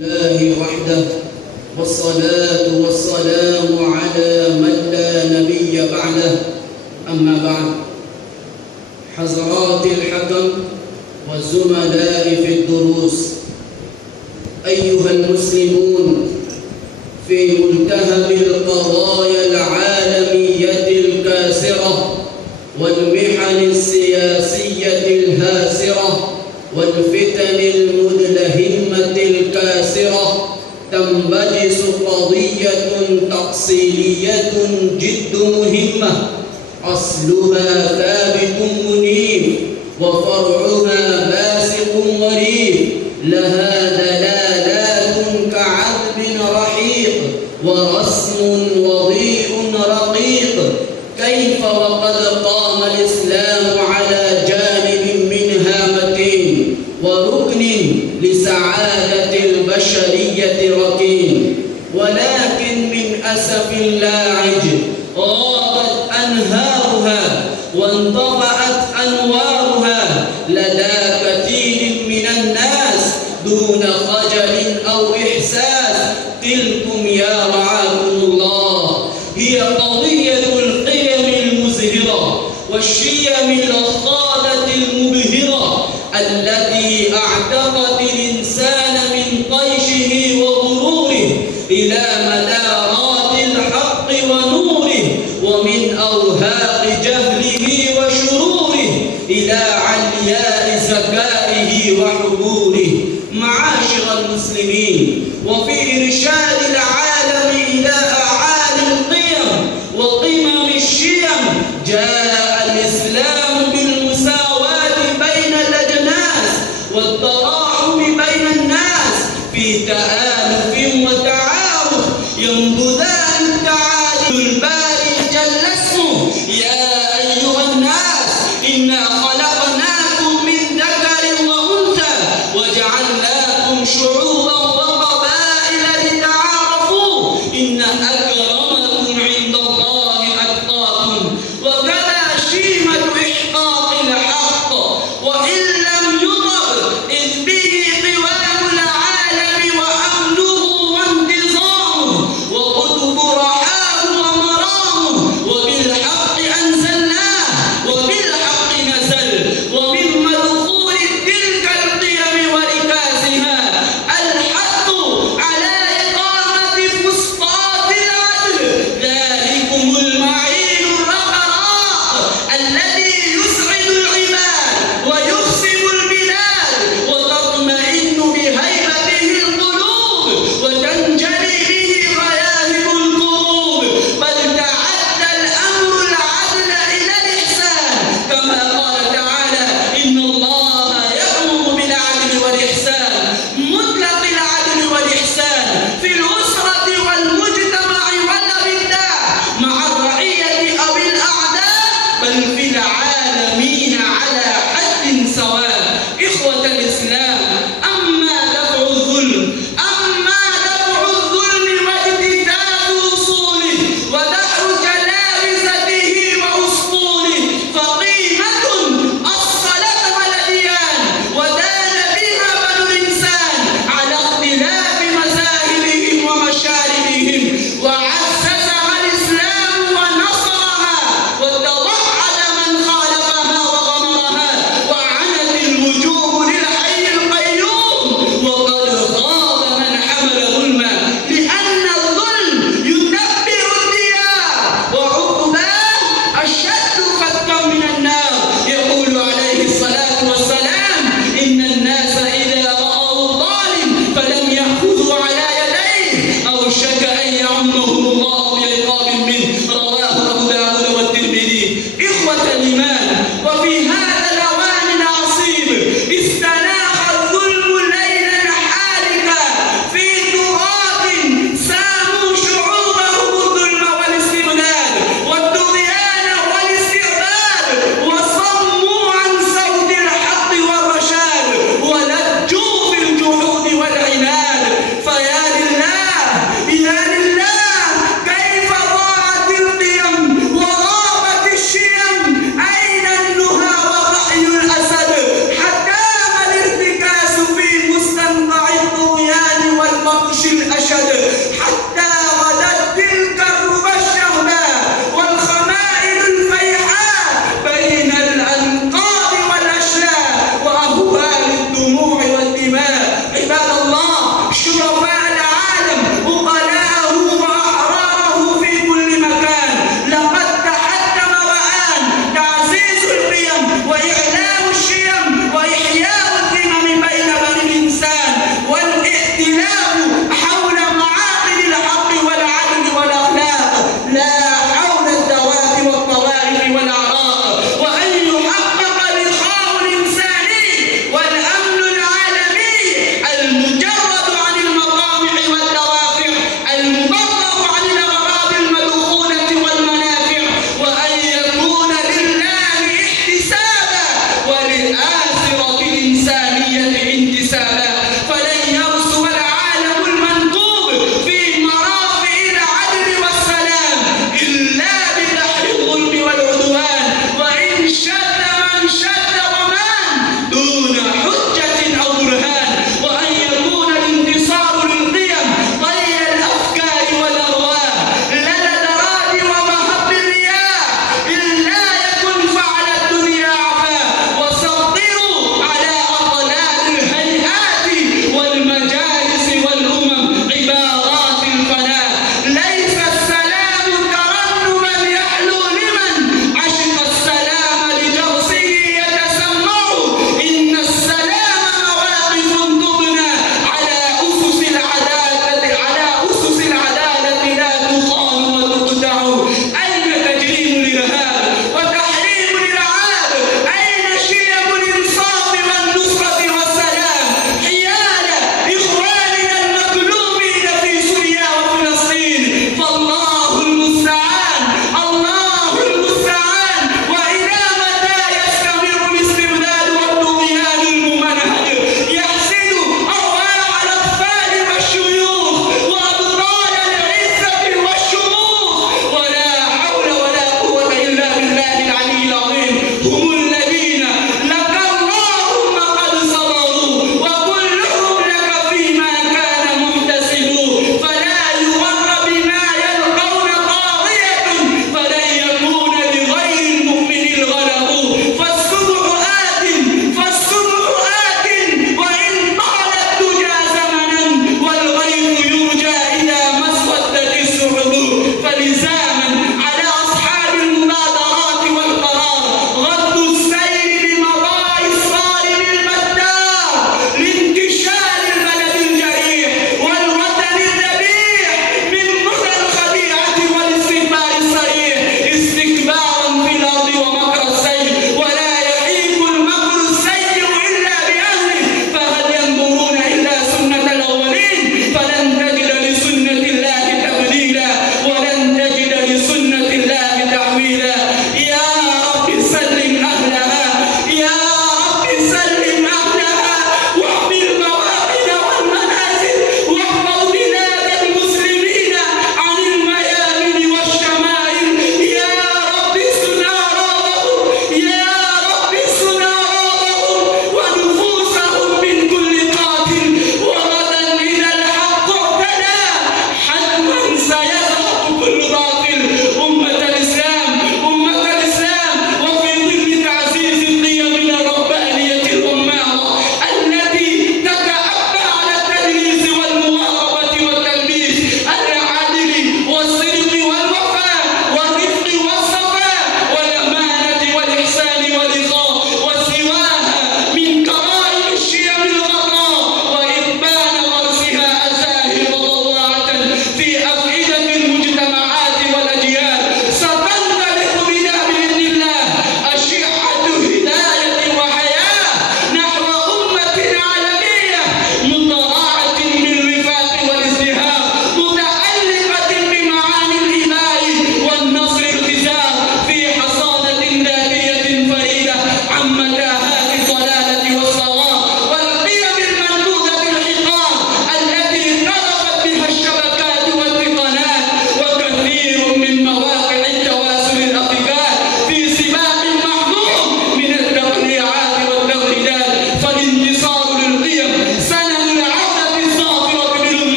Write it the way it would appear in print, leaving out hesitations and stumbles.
الله وحده والصلاة والسلام على من لا نبي بعده. أما بعد، حضرات الحكم والزملاء في الدروس، أيها المسلمون، في ملتهب القضايا العالمية الكاسرة والمحن السياسية الهاسرة والفتن المدلهمة الكاسرة تنبجس قضية تفصيلية جد مهمة، أصلها ثابت منيب وفرعها باسق غريب، لها دلالات كعذب رحيق ورسم وضيء رقيق. كيف وقد قام الإسلام على جانب منها متين وركن لسعادة البشرية ركين، ولكن من أسف لاعج غابت أنهارها وانطفأت أنوارها لدى كثير من الناس دون خجل أو إحساس. تلكم يا رعاكم الله هي قضية القيم المزهرة والشيم الأصالة المبهرة التي أعتقت الإنسان من طيشه وغروره إلى مدارات الحق ونوره، ومن أوهاق جهله وشروره إلى علياء ذكائه وحبوره. معاشر المسلمين، وفي إرشاد العالم إلى أعالي القيم وقمم الشيم جاء الإسلام بالمساواة بين الأجناس والتراحم بين الناس في تآلف وتعارف ينبذان التعالي الباري جل اسمه. يا أيها الناس إنا خلقناكم من ذكر وأنثى وجعلناكم شعوبا